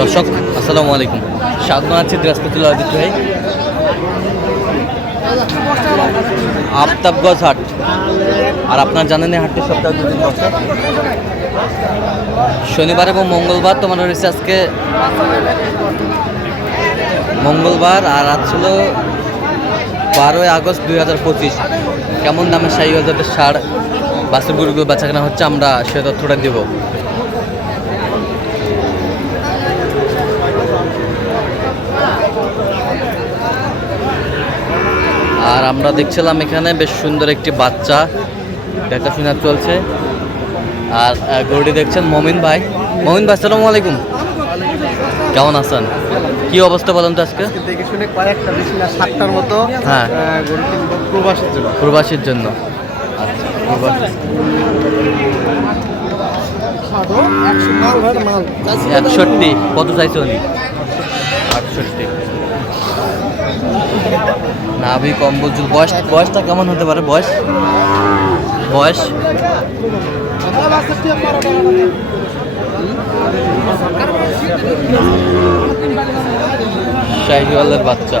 দর্শক, আসসালামু আলাইকুম। স্বাগত আছি দিনাজপুর আদিত্য ভাই। আফতাবগঞ্জ হাট। আর আপনার জানেন এই হাটটি সপ্তাহে দুদিন বসে। শনিবার এবং মঙ্গলবার তোমার রয়েছে আজকে। মঙ্গলবার আর আজ ছিল বারোই আগস্ট দুই হাজার পঁচিশ। কেমন দামে শাহী হাজারের সার বাসের গরুগুলো বেচা কেনা হচ্ছে, আমরা সে তথ্যটা দেবো। আর আমরা দেখছিলাম এখানে বেশ সুন্দর একটি বাচ্চা। দেখাশোনা চলছে। আর গরুটি দেখছেন মমিন ভাই। মমিন ভাই সালামু আলাইকুম। কেমন আছেন? কি অবস্থা বলেন তো আজকে? দেখে শুনে কয়েকটা বেশি না সাতটার মতো হ্যাঁ। প্রবাসের জন্য। প্রবাসীর জন্য। আচ্ছা প্রবাসী একষট্টি। কত চাইছে উনি? আটষট্টি নাভি কম্বল চুল বয়স বয়সটা কেমন হতে পারে? বয়স? বয়স? শাহিওয়ালের বাচ্চা।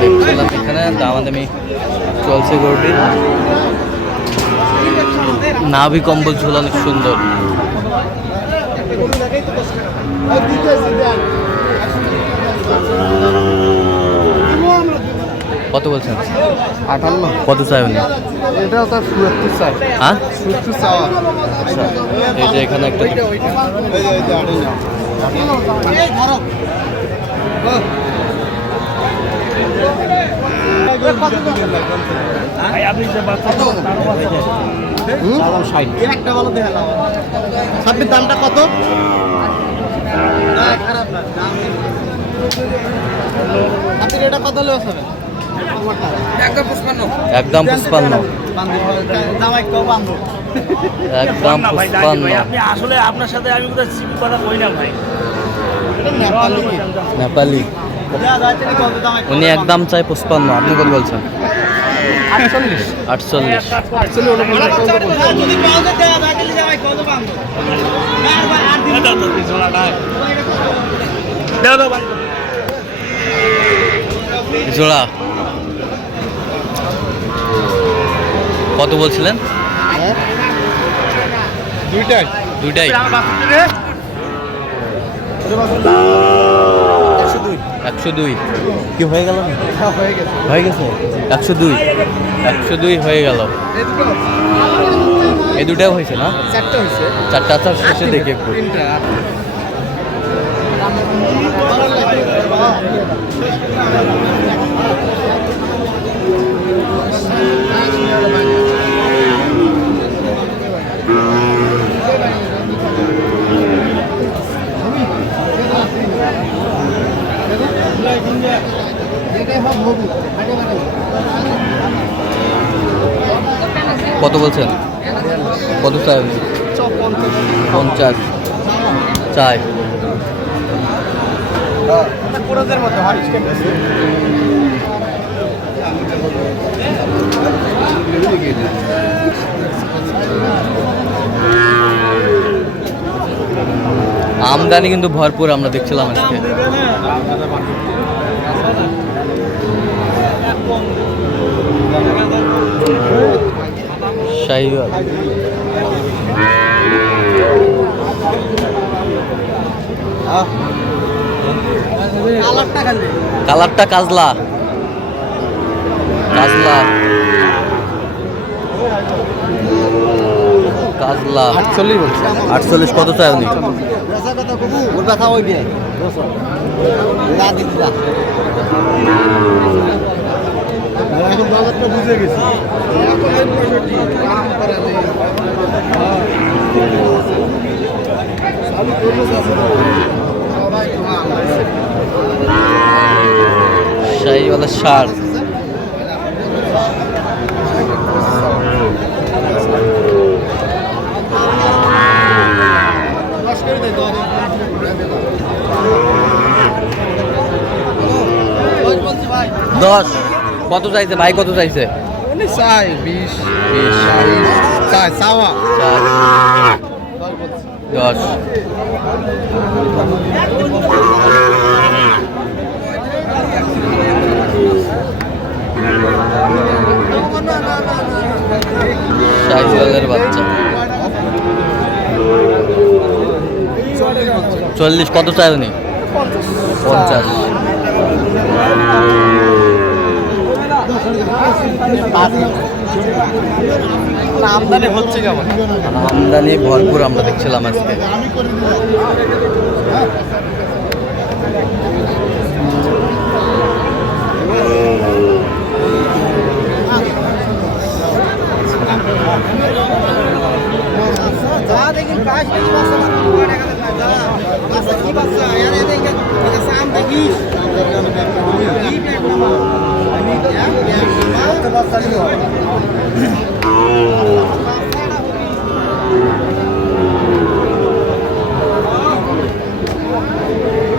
দেখছিলাম এখানে দামাদামি চলছে গরুটি। নাভি কম্বল ঝোল অনেক সুন্দর। কত বলছেন? আটান্ন। কত চাই উনি এটা তো সুরক্ষিত চাই। হ্যাঁ? সুরক্ষিত চাওয়া আচ্ছা এই যে এখানে একটা দামটা কত আপনি এটা কত লোক হবে একদম পুষ্পান্ন একদম পুষ্পান্ন একদম আপনি আসলে আপনার সাথে আমি সিপি কথা কই না ভাই। নেপালি। উনি একদম চাই পুষ্পান্ন আপনি কত বলছেন? আটচল্লিশ। জোড়া। কত বলছিলেন? দুইটাই। দুইটাই। একশো দুই। কি হয়ে গেল হ্যাঁ, গেছে? একশো দুই। একশো দুই হয়ে গেল। এই দুটো দুটাও হয়েছে না? চারটে হয়েছে। চারটা চার শেষে দেখি একটু। কত বলছেন? কত চাই? পঞ্চাশ। চাই। আমদানি কিন্তু ভরপুর আমরা দেখছিলাম আজকে। শাহিওয়াল কালারটা কালারটা কাজলা। কাজলা। লাখ আটচল্লিশ বলছে। আটচল্লিশ কত চাই উনি? ওর ব্যথা ওই বিয়ে এখন বাজারটা বুঝে গেছি। শাহিওয়ালা ষাট দশ। কত চাইছে? ভাই কত চাইছে? চাই বিশ বিশ চাই চাওয়া দশ শাহিওয়ালের বাচ্চা। চল্লিশ কত চাই পঞ্চাশ। আমদানি হচ্ছে কেমন আমদানি ভরপুর আমরা দেখছিলাম আজকে পাঁচ কেজি বাচ্চা কি বাচ্চা? দেখিস।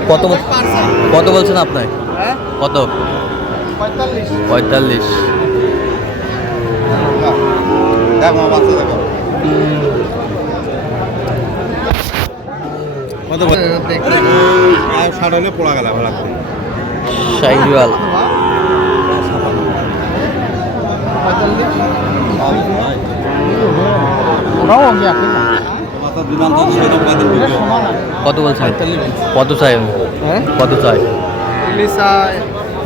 কত কত বলছেন আপনার কত? পঁয়তাল্লিশ। কত ষাট কত বলছেন? কত চাই? হ্যাঁ? কত চাই?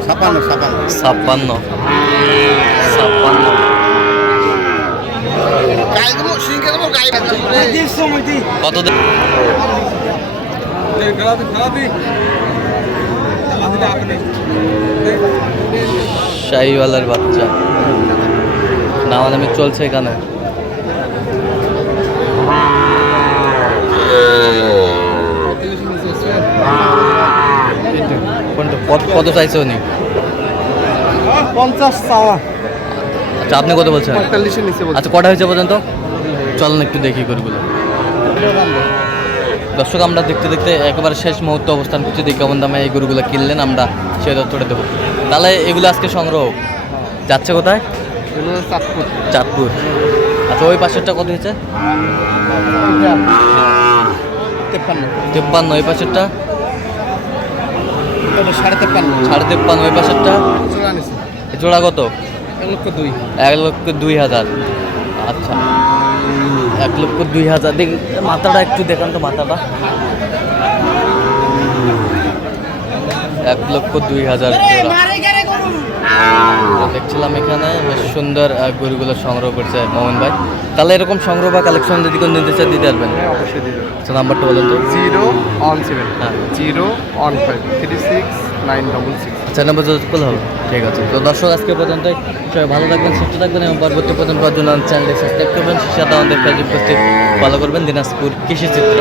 ছাপান্ন ছাপান্ন ছাপ্পান্ন। ছাপ্পান্ন? কত দে- বাচ্চা। নামানামি চলছে এখানে? কত কত চাইছে উনি? পঞ্চাশ চাওয়া। আচ্ছা আপনি কত বলছেন? আচ্ছা কটা হয়েছে পর্যন্ত? চলেন একটু দেখি গরুগুলো। দর্শক আমরা দেখতে দেখতে একেবারে শেষ মুহূর্তে অবস্থান করছি। দেখি কেমন দামে এই গরুগুলো কিনলেন আমরা সে তথ্যটা দেবো। তাহলে এগুলো আজকে সংগ্রহ যাচ্ছে কোথায়? চাঁদপুর। চাঁদপুর। আচ্ছা ওই পাশেরটা কত হয়েছে? তেপ্পান্ন। তেপ্পান্ন ওই পাশেরটা? সাড়ে তেপ্পান্ন? সাড়ে তেপ্পান্ন ওই পাশেরটা? জোড়া কত? এক লক্ষ দুই। এক লক্ষ দুই হাজার। আচ্ছা। এক লক্ষ দুই হাজার। দেখ মাথাটা একটু দেখান তো মাথাটা। এক লক্ষ দুই হাজার জোড়া। দেখছিলাম এখানে বেশ সুন্দর গরুগুলো সংগ্রহ করছে মোহন ভাই। তাহলে এরকম সংগ্রহ বা কালেকশন যদি কোনো নিতে চায় দিতে পারবেন? হ্যাঁ অবশ্যই আচ্ছা নাম্বারটা বলেন তো। Zero one seven. হ্যাঁ। Zero one five three six nine double six. আচ্ছা নাম্বার হবে। ঠিক আছে। তো দর্শক আজকে পর্যন্তই। সবাই ভালো থাকবেন সুস্থ থাকবেন এবং পরবর্তী পর্যন্ত জন্য চ্যানেলটি সাবস্ক্রাইব করবেন। সাথে আমাদের ফেসবুক পেজটি ফলো করবেন দিনাজপুর কৃষি চিত্র।